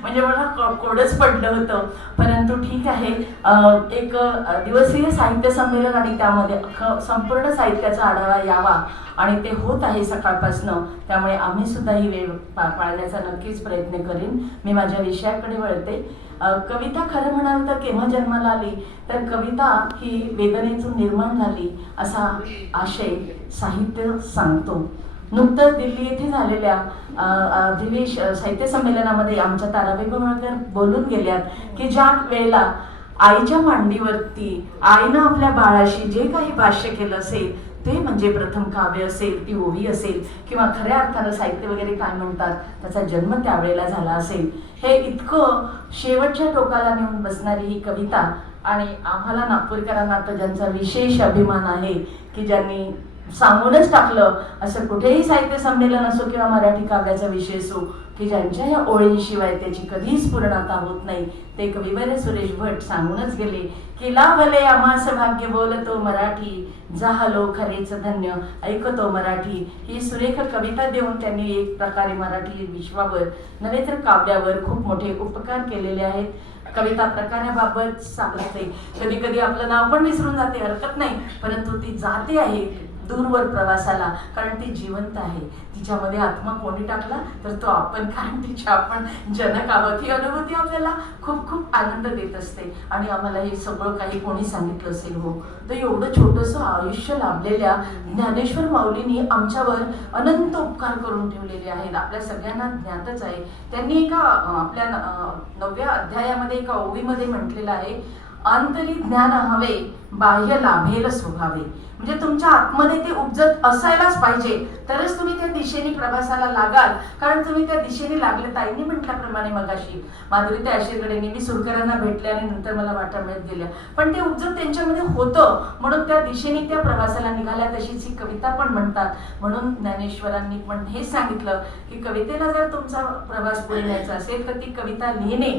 म्हणजे मला कोडच पडलं होतं. परंतु ठीक आहे. एक दिवसीय साहित्य संमेलन आणि त्यामध्ये अख्खं संपूर्ण साहित्याचा आढावा यावा. आणि ते होत आहे सकाळपासनं. त्यामुळे आम्ही सुद्धा ही वेळ पा- पाळण्याचा नक्कीच प्रयत्न करीन. मी माझ्या विषयाकडे वळते. कविता खरं म्हणाल तर केव्हा जन्माला आली? तर कविता ही वेदनेतून निर्माण झाली असा आशय साहित्य सांगतो. नुकतंच दिल्ली येथे झालेल्या दिल्ली साहित्य संमेलनामध्ये आमच्या ताराबाई गोमळकर बोलून गेल्यात की ज्या वेळेला आईच्या मांडीवरती आईनं आपल्या बाळाशी जे काही भाष्य केलं असेल ते म्हणजे प्रथम काव्य असेल ती ओवी असेल किंवा खऱ्या अर्थानं साहित्य वगैरे काय म्हणतात त्याचा जन्म त्यावेळेला झाला असेल हे इतकं शेवटच्या टोकाला नेऊन बसणारी ही कविता आणि आम्हाला नागपूरकरांना तर ज्यांचा विशेष अभिमान आहे की ज्यांनी सांगूनच टाकलं. असं कुठेही साहित्य संमेलन असो किंवा मराठी काव्याचा विषय असो की ज्यांच्या या ओळींशिवाय त्याची कधीच पूर्णता होत नाही ते कविवर सुरेश भट सांगूनच गेले की लाभले आम्हास भाग्य बोलतो मराठी जाहलो खरेच धन्य ऐकतो मराठी. ही सुरेख कविता देऊन त्यांनी एक प्रकारे मराठी विश्वावर नव्हे तर काव्यावर खूप मोठे उपकार केलेले आहेत. कविता प्रकाराबाबत सांगते. कधी कधी आपलं नाव पण विसरून जाते हरकत नाही परंतु ती जाते आहे. दूरवर प्रवासाला. कारण ती जिवंत आहे. तिच्यामध्ये आत्मा कोणी टाकला तर तो आपण. कारण तिच्या आपण जनक आहोत. ही अनुभूती आपल्याला खूप खूप आनंद देत असते. आणि आम्हाला हे सगळं काही कोणी सांगितलं असेल हो. तर एवढं छोटंसं आयुष्य लाभलेल्या ज्ञानेश्वर माऊलींनी आमच्यावर अनंत उपकार करून ठेवलेले आहेत. आपल्या सगळ्यांना ज्ञातच आहे. त्यांनी एका आपल्या नव्या नवव्या अध्यायामध्ये एका ओवीमध्ये म्हटलेलं आहे आंतरिक ज्ञान हवे बाह्य लाभेल स्वभावे. म्हणजे तुमच्या आतमध्ये ते उपजत असायलाच पाहिजे. तरच तुम्ही त्या दिशेने प्रवासाला लागाल. कारण तुम्ही त्या दिशेने लागले. ताईंनी म्हटल्याप्रमाणे मगाशी माधुरी त्या आशीर्गडेंनी मी सुरकरांना भेटले आणि नंतर मला वाटा मिळत गेल्या. पण ते उपजत त्यांच्यामध्ये होतं. म्हणून त्या दिशेने त्या प्रवासाला निघाल्या तशीच ही कविता पण म्हणतात. म्हणून ज्ञानेश्वरांनी पण हे सांगितलं की कवितेला जर तुमचा प्रवास पुढे न्यायचा असेल तर ती कविता लिहिणे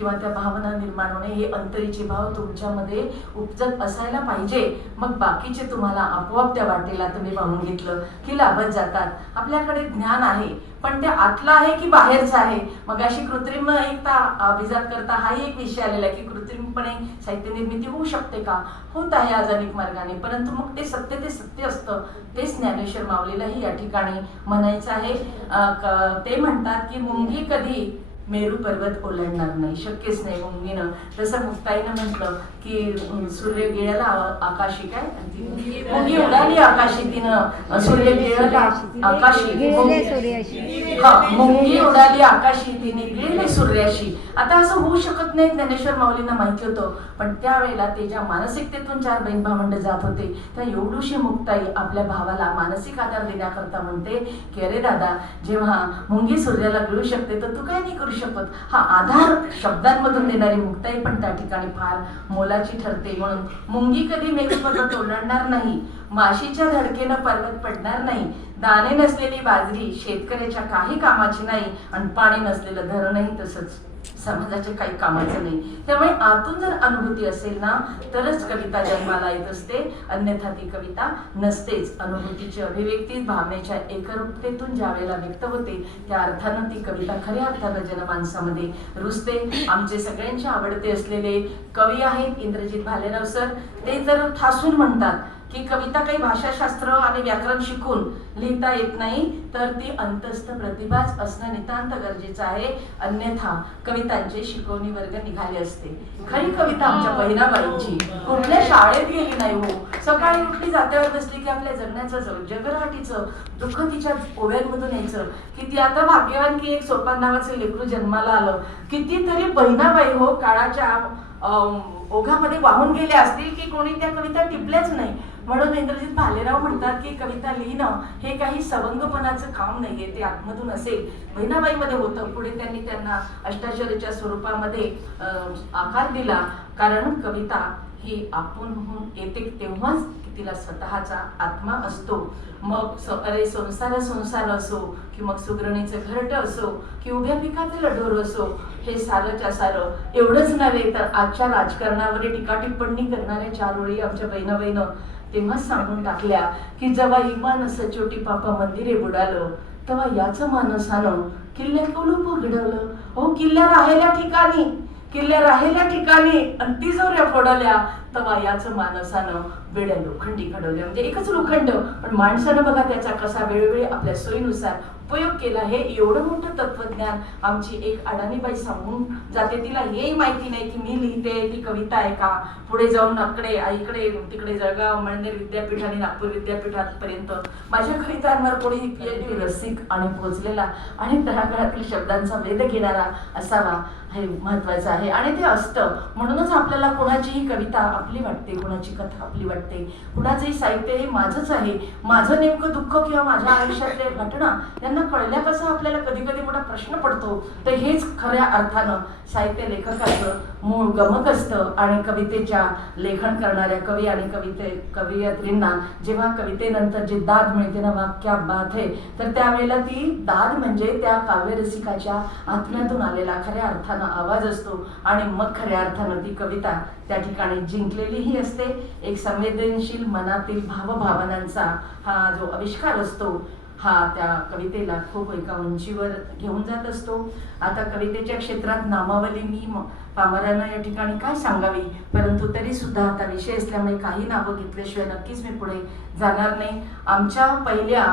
किंवा त्या भावना निर्माण होणे हे अंतरीचे भाव तुमच्यामध्ये उपजत असायला पाहिजे. मग बाकीचे तुम्हाला आपोआप त्या वाटेला तुम्ही पाहून घेतलं की लाभत जातात. आपल्याकडे ज्ञान आहे पण ते आतलं आहे की बाहेरचं आहे? मग अशी कृत्रिम एकता अभिजात करता हाही एक विषय आलेला आहे की कृत्रिमपणे साहित्य निर्मिती होऊ शकते का? होत आहे आज अनेक मार्गाने परंतु मग ते सत्य ते सत्य असतं. तेच ज्ञानेश्वर माऊलीलाही या ठिकाणी म्हणायचं आहे. ते म्हणतात की मुंगी कधी मेरू पर्वत ओलांडणार नाही शक्यच नाही मुंगीनं जसं मुक्ताईनं म्हटलं की सूर्य गिळला आकाशी काय? मुंगी उडाली आकाशी तिनं. सूर्य गिळला आकाशी. हा मुंगी उडाली आकाशी तिने गिळले सूर्याशी. आता असं होऊ शकत नाही ज्ञानेश्वर माऊलींना माहिती होतं. पण त्यावेळेला ते ज्या मानसिकतेतून चार बहीण भावंड जात होते त्या एवढूशी मुक्ताई आपल्या भावाला मानसिक आधार देण्याकरता म्हणते की अरे दादा जेव्हा मुंगी सूर्याला मिळू शकते तर तू काय नाही करू शकत. हा आधार शब्दांमधून देणारी मुक्ताई पण त्या ठिकाणी फार मोलाची ठरते. म्हणून मुंगी कधी मेघपर्वत ओलांडणार नाही माशीच्या धडकेनं पर्वत पडणार नाही दाणे नसलेली बाजरी शेतकऱ्याच्या काही कामाची नाही आणि पाणी नसलेलं धरणही तसंच. समाजाच्या काही कामाचं नाही. त्यामुळे आतून जर अनुभूती असेल ना तरच कविता जन्माला येत असते. अन्यथा ती कविता नसतेच. अनुभूतीची अभिव्यक्ती भावनेच्या एकरूपतेतून ज्या वेळेला व्यक्त होते त्या अर्थानं ती कविता खऱ्या अर्थानं जनमानसामध्ये रुजते. आमचे सगळ्यांचे आवडते असलेले कवी आहेत इंद्रजित भालेराव सर. ते जर ठासून म्हणतात की कविता काही भाषाशास्त्र आणि व्याकरण शिकून लिहिता येत नाही तर ती अंतस्थ प्रतिभाच असणं नितांत गरजेचं आहे. अन्यथा कविता त्यांचे शिकवणी वर्ग निघाले असते. खरी कविता आमच्या बहिणाबाईंची कुठल्या शाळेत गेली नाही हो. सकाळी उठली जात्यावर बसली की आपल्या जगण्याचं जगरहाटीचं दुःख तिच्या ओव्यांमधून यायचं. की ती आता भाग्यवान की एक सोपान नावाचं लेकरू जन्माला आलं. कितीतरी बहिणाबाई हो काळाच्या ओघामध्ये वाहून गेले असतील की कोणी त्या कविता टिपल्याच नाही? म्हणून इंद्रजित भालेराव म्हणतात की कविता लिहिणं हे काही सवंगपणाचं काम नाहीये ते आतमधून असेल. बहिणाबाईमध्ये होतं. पुढे त्यांनी त्यांना अष्टाचरीच्या स्वरूपामध्ये आकार दिला. कारण कविता ही आपण येते तेव्हाच तिला स्वतःचा आत्मा असतो. मग स- अरे संसार संसार असो की मग सुगरणीचं घरट असो की उभ्या पिकातील ढोर असो हे सारंच्या सारं. एवढंच नव्हे तर आजच्या राजकारणावर टीका टिप्पणी करणाऱ्या चार ओळी आमच्या बहिणाबाईनं तेव्हाच सांगून टाकल्या की जेव्हा इमान सचोटी पापा मंदिरे बुडालं तेव्हा याचं मानसानं किल्ल्या कुलूप घडवलं हो किल्ल्या राहिल्या ठिकाणी किल्ल्या राहिल्या ठिकाणी आणि ती फोडल्या तेव्हा याचं माणसानं वेड्या लोखंडी घडवल्या म्हणजे एकच लोखंड पण माणसानं बघा त्याचा कसा वेळोवेळी आपल्या सोयीनुसार उपयोग केला. हे एवढं मोठं तत्वज्ञान आमची एक अडाणीबाई सांगून जाते. तिला हेही माहिती नाही की मी लिहिते ती कविता आहे का? पुढे जाऊन इकडे इकडे तिकडे जळगाव मळनेर विद्यापीठ आणि नागपूर विद्यापीठापर्यंत माझ्या कवितांवर कोणी डी रसिक आणि पोचलेला आणि तळागाळातील शब्दांचा वेध घेणारा असावा हे महत्वाचं आहे. आणि ते असतं. म्हणूनच आपल्याला कोणाचीही कविता आपली वाटते कोणाची कथा आपली वाटते. कुणाचंही साहित्य हे माझंच आहे. माझं नेमकं दुःख किंवा माझ्या आयुष्यातल्या घटना यांना कळल्या कसं आपल्याला कधी कधी मोठा प्रश्न पडतो? तर हेच खऱ्या अर्थानं साहित्य लेखकाचं मूळ गमक असतं आणि कवितेच्या लेखन करणाऱ्या कवी आणि कविते कवयित्रींना जेव्हा कवितेनंतर जे दाद मिळते ना वाक्या बात आहे तर त्यावेळेला ती दाद म्हणजे त्या काव्यरसिकाच्या आत्म्यातून आलेला खऱ्या अर्थानं आवाज असतो आणि मग खऱ्या अर्थानं ती कविता त्या ठिकाणी जिंकलेलीही असते. एक संवेदनशील मनातील भावभावनांचा हा जो आविष्कार असतो हा त्या कवितेला खूप एका उंचीवर घेऊन जात असतो. आता कवितेच्या क्षेत्रात नामावली मी म- या ठिकाणी काय सांगावी? परंतु तरी सुद्धा आता विषय असल्यामुळे काही नावं घेतल्याशिवाय नक्कीच मी पुढे जाणार नाही. आमच्या पहिल्या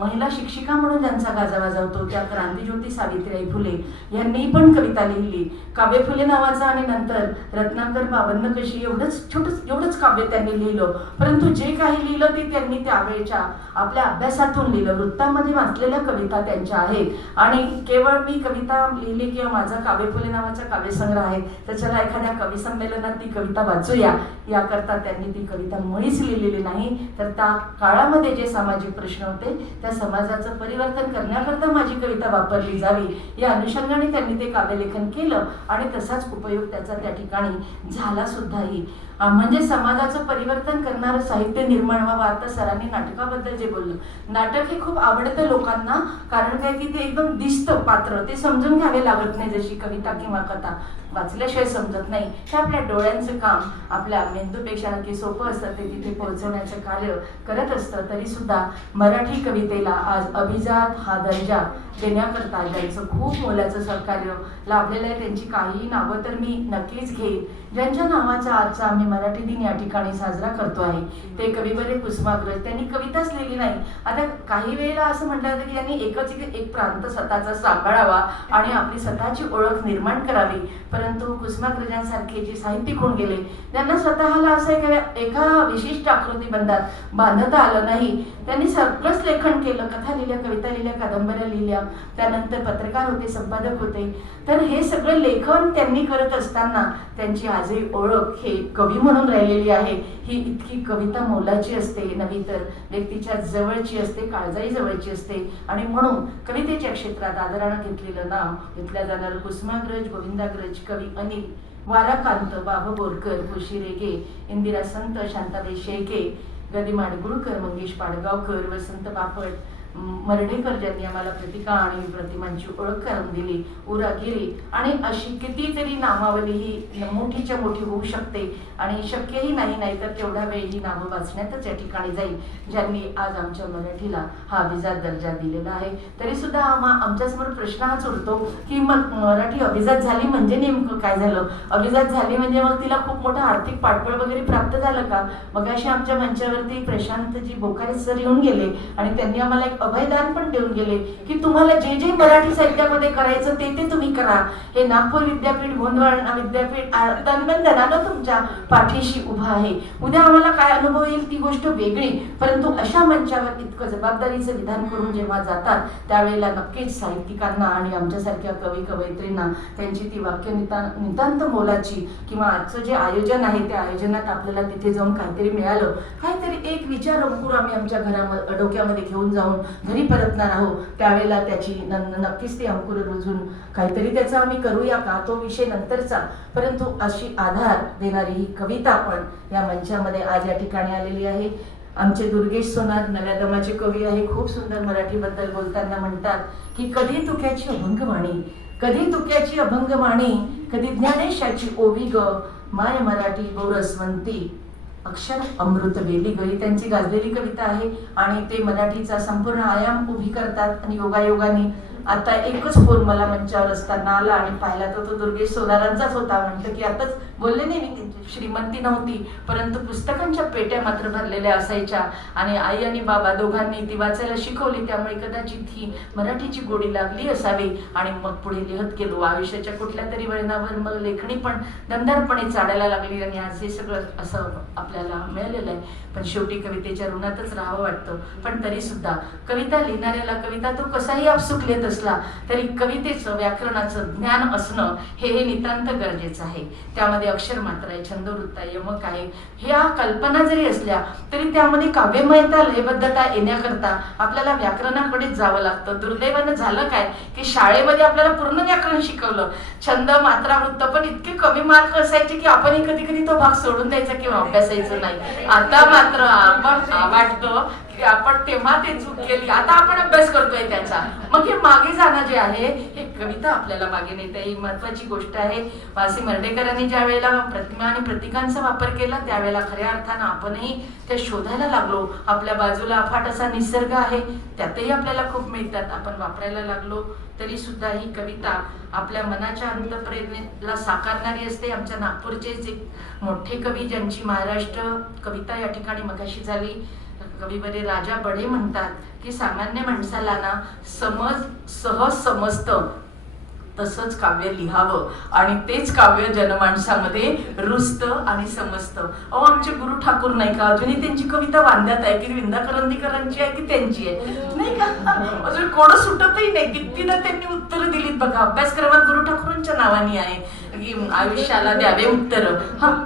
महिला शिक्षिका म्हणून ज्यांचा गाजा वाजवतो त्या क्रांतीज्योती सावित्रीबाई फुले. यांनी पण कविता लिहिली. काव्य फुले नावाचा आणि नंतर रत्नाकर बावन्न कशी एवढंच छोटंच एवढंच काव्य त्यांनी लिहिलं. परंतु जे काही लिहिलं ते त्यांनी त्यावेळेच्या आपल्या अभ्यासातून लिहिलं. वृत्तामध्ये वाचलेल्या कविता त्यांच्या आहेत. आणि केवळ मी कविता लिहिली किंवा माझा काव्य फुले नावाचा काव्यसंग्रह आहे तर चला एखाद्या कवी संमेलनात ती कविता वाचूया. याकरता त्यांनी ती कविता मुळीच लिहिलेली नाही तर त्या काळामध्ये जे सामाजिक प्रश्न होते त्या समाजाचं परिवर्तन करण्याकरता माझी कविता वापरली जावी. या अनुषंगाने त्यांनी ते काव्यलेखन केलं आणि तसाच उपयोग त्याचा त्या ठिकाणी झाला सुद्धाही. म्हणजे समाजाचं परिवर्तन करणारं साहित्य निर्माण व्हावं. आता सरांनी नाटकाबद्दल जे बोललं नाटक हे खूप आवडतं लोकांना कारण काय की ते एकदम दिसतं पात्र. ते समजून घ्यावे लागत नाही जशी कविता किंवा कथा. वाचल्याशिवाय समजत नाही. हे आपल्या डोळ्यांचं काम आपल्या मेंदूपेक्षा नक्की सोपं असतं ते तिथे पोहोचवण्याचं कार्य करत असतं. तरी सुद्धा मराठी कवितेला आज अभिजात हा दर्जा देण्याकरता ज्यांचं खूप मोलाचं सहकार्य लाभलेलं आहे त्यांची काही नावं तर मी नक्कीच घेईन. ज्यांच्या नावाचा आजचा आम्ही मराठी दिन या ठिकाणी साजरा करतो आहे ते कविवरे कुसुमाग्रज त्यांनी कविताच लिहिली नाही. आता काही वेळेला असं म्हटलं जातं की यांनी एकच एक एक प्रांत स्वतःचा सांभाळावा आणि आपली स्वतःची ओळख निर्माण करावी. परंतु कुसुमाग्रजांसारखे जे साहित्यिक होऊन गेले त्यांना स्वतःला असं एका एका विशिष्ट आकृतीबंधात बांधता आलं नाही. त्यांनी सगळंच लेखन केलं कथा लिहिल्या कविता लिहिल्या कादंबऱ्या लिहिल्या त्यानंतर पत्रकार होते संपादक होते. तर हे सगळं लेखन त्यांनी करत असताना त्यांची आजही ओळख हे कवी म्हणून राहिलेली आहे. ही इतकी कविता मोलाची असते नव्हे तर व्यक्तीच्या जवळची असते काळजाई जवळची असते. आणि म्हणून कवितेच्या क्षेत्रात आदरानं घेतलेलं नाव घेतल्या जाणारं कुसुमाग्रज गोविंदाग्रज कवी अनिल वाराकांत बाबा बोरकर खुशी रेगे इंदिरा संत शांताबाई शेळके गदी माडगुळकर मंगेश पाडगावकर वसंत बापट म, ज्यांनी आम्हाला प्रतिका आणि प्रतिमांची ओळख करून दिली उरागिरी आणि अशी कितीतरी नामावली ही मोठीच्या मोठी होऊ शकते आणि शक्यही नाही नाही तर तेवढ्या वेळ ही नावं वाचण्यातच या ठिकाणी जाईल. ज्यांनी आज आमच्या मराठीला हा अभिजात दर्जा दिलेला आहे तरी सुद्धा आम्हा आमच्यासमोर प्रश्न हाच उरतो की मग मराठी अभिजात झाली म्हणजे नेमकं काय झालं? अभिजात झाली म्हणजे मग तिला खूप मोठं आर्थिक पाठबळ वगैरे प्राप्त झालं का? मग अशी आमच्या मंचावरती प्रशांतजी बोकारे सर येऊन गेले आणि त्यांनी आम्हाला एक अभयदान पण देऊन गेले की तुम्हाला जे जे मराठी साहित्यामध्ये करायचं ते ते तुम्ही करा. हे नागपूर विद्यापीठ गोंधळ विद्यापीठ तनबंधनानं तुमच्या पाठीशी उभा आहे. उद्या आम्हाला काय अनुभव येईल ती गोष्ट वेगळी. परंतु अशा मंचावर इतकं जबाबदारीचं विधान करून जेव्हा जातात त्यावेळेला नक्कीच साहित्यिकांना आणि आमच्यासारख्या कवी कवयित्रींना त्यांची ती वाक्य नितांत नितांत मोलाची किंवा आजचं जे आयोजन आहे त्या आयोजनात आपल्याला तिथे जाऊन काहीतरी मिळालं. काहीतरी एक विचार अंकुर आम्ही आमच्या घरामध्ये डोक्यामध्ये घेऊन जाऊन घरी परतणार आहोत त्यावेळेला त्याची न- नक्कीच ती अंकुर रुजून काहीतरी त्याचा आम्ही करूया का? तो विषय नंतरचा. परंतु अशी आधार देणारी ही कविता पण या मंचामध्ये आज या ठिकाणी आलेली आहे. आमचे दुर्गेश सोनार नव्या दमाचे कवी आहे खूप सुंदर मराठीबद्दल बोलताना म्हणतात की कधी तुक्याची अभंगवाणी कधी तुक्याची अभंगवाणी कधी ज्ञानेशाची ओवी ग माय मराठी गौरसवंती अक्षर अमृत वेली गई. त्यांची गाजलेली कविता आहे आणि ते मराठीचा संपूर्ण आयाम उभी करतात. आणि योगायोगाने आता एकच फोन मला मंचावर असताना आला आणि पाहिला तर तो दुर्गेश सोनारांचाच होता. म्हणतो की आताच बोलले नाही मी श्रीमंती नव्हती परंतु पुस्तकांच्या पेट्या मात्र भरलेल्या असायच्या. आणि आई आणि बाबा दोघांनी ती वाचायला शिकवली त्यामुळे कदाचित ही मराठीची गोडी लागली असावी. आणि मग पुढे लिहत गेलो. आयुष्याच्या कुठल्या तरी वळणावर मग लेखणी पण दमदारपणे चाडायला लागली. आणि आज हे सगळं असं आपल्याला मिळालेलं आहे. पण शेवटी कवितेच्या ऋणातच राहावं वाटतं. पण तरी सुद्धा कविता लिहिणाऱ्याला कविता तो कसाही आपसुक लिहित असला तरी कवितेचं व्याकरणाचं ज्ञान असणं हे हे नितांत गरजेचं आहे. त्यामध्ये अक्षर मात्र आहे छंदवृत्त आहे यमक आहे. ह्या कल्पना जरी असल्या तरी त्यामध्ये काव्यमयता लयबद्धता येण्याकरता आपल्याला व्याकरणाकडेच जावं लागतं. दुर्दैवानं झालं काय? की शाळेमध्ये आपल्याला पूर्ण व्याकरण शिकवलं. छंद मात्रा वृत्त पण इतके कमी मार्क असायचे की आपणही कधी कधी तो भाग सोडून द्यायचा किंवा अभ्यासायचं नाही. आता मात्र आपण वाटतं की आपण तेव्हा ते चूक केली आता आपण अभ्यास करतोय त्याचा. मग हे मागे जाणं जे आहे हे कविता आपल्याला मागे नेते. ही महत्वाची गोष्ट आहे. वासी मर्डेकरांनी ज्या वेळेला प्रतिमा आणि प्रतीकांचा वापर केला त्यावेळेला खऱ्या अर्थानं आपणही त्या शोधायला लागलो. आपल्या बाजूला अफाट असा निसर्ग आहे त्यातही आपल्याला खूप मिळतात. आपण वापरायला लागलो तरी सुद्धा ही कविता आपल्या मनाच्या अंतप्रेरणेला साकारणारी असते. आमच्या नागपूरचेच एक मोठे कवी ज्यांची महाराष्ट्र कविता या ठिकाणी मगाशी झाली कविवरे राजा बडे म्हणतात की सामान्य माणसाला ना समज सहज समजतं. तसंच काव्य लिहावं. आणि तेच काव्य जनमानसामध्ये रुजतं आणि समजतं. अहो आमचे गुरु ठाकूर नाही का? अजूनही त्यांची कविता वांद्यात आहे की विंदा करंदीकरांची आहे की त्यांची आहे? नाही का? अजून कोण सुटतही नाही. कितीदा त्यांनी उत्तरं दिलीत बघा. अभ्यासक्रमात गुरु ठाकूरांच्या नावाने आहे. की आयुष्याला द्यावे उत्तर. हा.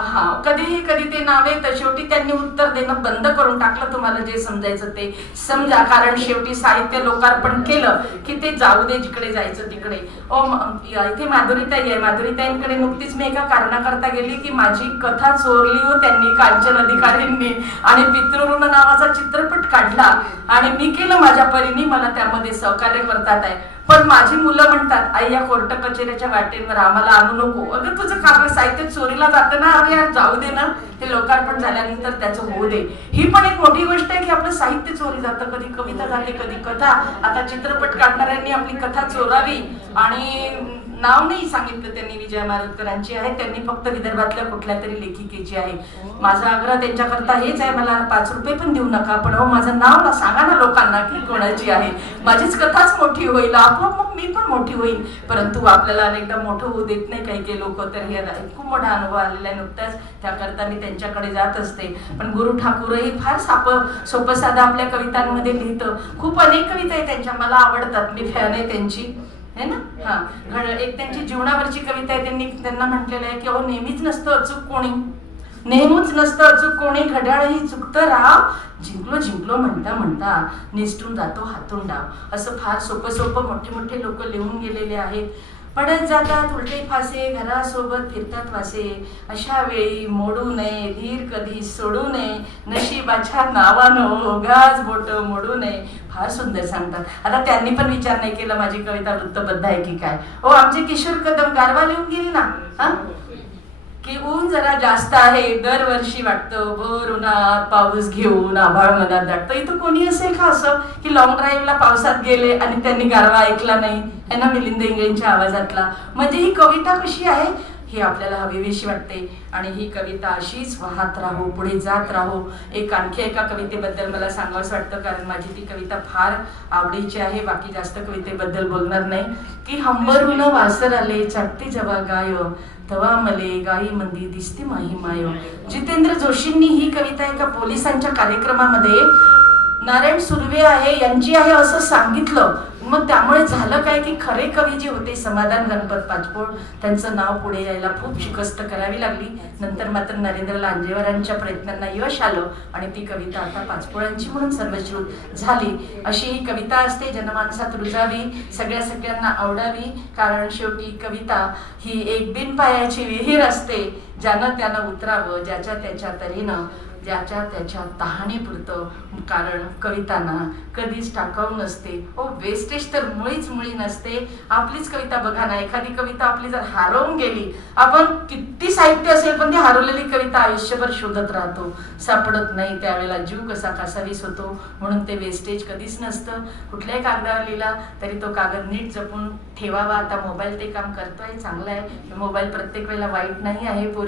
हा कधीही कधी ते नावे तर शेवटी त्यांनी उत्तर देणं बंद करून टाकलं तुम्हाला जे समजायचं ते. समजा कारण शेवटी साहित्य लोकार्पण केलं की ते जाऊ दे जिकडे जायचं तिकडे. ओ इथे माधुरीताई आहे. माधुरीताईंकडे नुकतीच मी एका कारणाकरता गेली की माझी कथा चोरली हो त्यांनी कांचन अधिकारींनी आणि पितृऋण नावाचा चित्रपट काढला आणि मी केलं माझ्या परीने मला त्यामध्ये सहकार्य करतात आहे. पण माझी मुलं म्हणतात आई या कोर्ट कचेऱ्याच्या वाटेवर आम्हाला आणू नको. अगं तुझं काव्य साहित्य चोरीला जातं ना? यार जाऊ दे ना. ते लोकार्पण झाल्यानंतर त्याचं होऊ दे. ही पण एक मोठी गोष्ट आहे की आपलं साहित्य चोरी जातं. कधी कविता झाली कधी कथा. आता चित्रपट काढणाऱ्यांनी आपली कथा चोरावी आणि नाव नाही सांगितलं त्यांनी विजय मारतकरांची आहे. त्यांनी फक्त विदर्भातल्या कुठल्या तरी लेखिकेची आहे. माझा आग्रह त्यांच्याकरता हेच आहे. मला पाच रुपये पण देऊ नका पण हो माझं नाव ना सांगा ना लोकांना की कोणाची आहे. माझीच कथाच मोठी होईल. आपोआप मग मी पण मोठी होईल परंतु आपल्याला अनेकदा मोठं होऊ देत नाही काही काही लोक. तर हे खूप मोठा अनुभव आलेला आहे नुकताच. त्याकरता मी त्यांच्याकडे जात असते. पण गुरु ठाकूरही फार साप सोपं साधं आपल्या कवितांमध्ये लिहितं. खूप अनेक कविता आहे त्यांच्या. मला आवडतात. मी फॅन आहे त्यांची. है ना? हा. घड एक त्यांची जीवनावरची कविता आहे त्यांनी त्यांना म्हटलेलं आहे की अहो नेहमीच नसतं अचूक कोणी. नेहमीच नसतं अचूक कोणी. घड्याळही चुकतं राव. जिंकलो जिंकलो म्हणता म्हणता निसटून जातो हातून डाव. असं फार सोपं सोपं मोठे मोठे लोक लिहून गेलेले आहेत. पडत जातात उलटे फासे घरासोबत फिरतात वासे. अशा वेळी मोडू नये धीर कधी सोडू नये. नशिबाच्या नावानं गाज बोट मोडू नये. फार सुंदर सांगतात. आता त्यांनी पण विचार नाही केला माझी कविता वृत्तबद्ध आहे की काय? हो आमचे किशोर कदम गारवा लिहून गेली ना? हा? की ऊन जरा जास्त आहे दरवर्षी वाटतं भर उन्हात पाऊस घेऊन आभाळ मनात दाटतं. इथं कोणी असेल का असं की लॉंग ड्राईव्हला पावसात गेले आणि त्यांनी गारवा ऐकला नाही? है ना मिलिंद इंगळेंच्या आवाजातला. म्हणजे ही कविता कशी आहे? ही आपल्याला हवीविशी वाटते. आणि ही कविता अशीच वाहत राहू पुढे जात राहू. एक आणखी एका कवितेबद्दल मला सांगावंसं वाटतं कारण माझी ती कविता फार आवडीची आहे. बाकी जास्त कवितेबद्दल बोलणार नाही. की हंबरून वासर आले चटते जवा गाय. तवा मले गाई मंदी दिसते माही माय. जितेंद्र जोशींनी ही कविता एका पोलिसांच्या कार्यक्रमामध्ये नारायण सुर्वे आहे यांची आहे असं सांगितलं. मग त्यामुळे झालं काय की खरे कवी जे होते समाधान गणपत पाचपोळ त्यांचं नाव पुढे यायला खूप शिकस्त करावी लागली. नंतर मात्र नरेंद्र लांजेवारांच्या प्रयत्नांना यश आलं आणि ती कविता आता पाचपोळांची म्हणून सर्वश्रुत झाली. अशी ही कविता असते जनमानसात रुजावी सगळ्या सगळ्यांना आवडावी. कारण शेवटी कविता ही एक बिनपायाची विहीर असते. ज्यानं त्यानं उतरावं ज्याच्या त्याच्या तऱ्हेनं ज्याच्या त्याच्या तहानेपुरतं. कारण कवितांना कधीच टाकाऊ नसते. हो वेस्टेज तर मुळीच मुळी नसते. आपलीच कविता बघा ना एखादी कविता आपली जर हरवून गेली आपण किती साहित्य असेल पण ती हरवलेली कविता आयुष्यभर शोधत राहतो. सापडत नाही त्यावेळेला जीव कसा कासावीस होतो म्हणून ते वेस्टेज कधीच नसतं. कुठल्याही कागदावर लिहिला तरी तो कागद नीट जपून ठेवावा. आता मोबाईल ते काम करतोय चांगला आहे मोबाईल प्रत्येक वेळेला वाईट नाही आहे पोरी.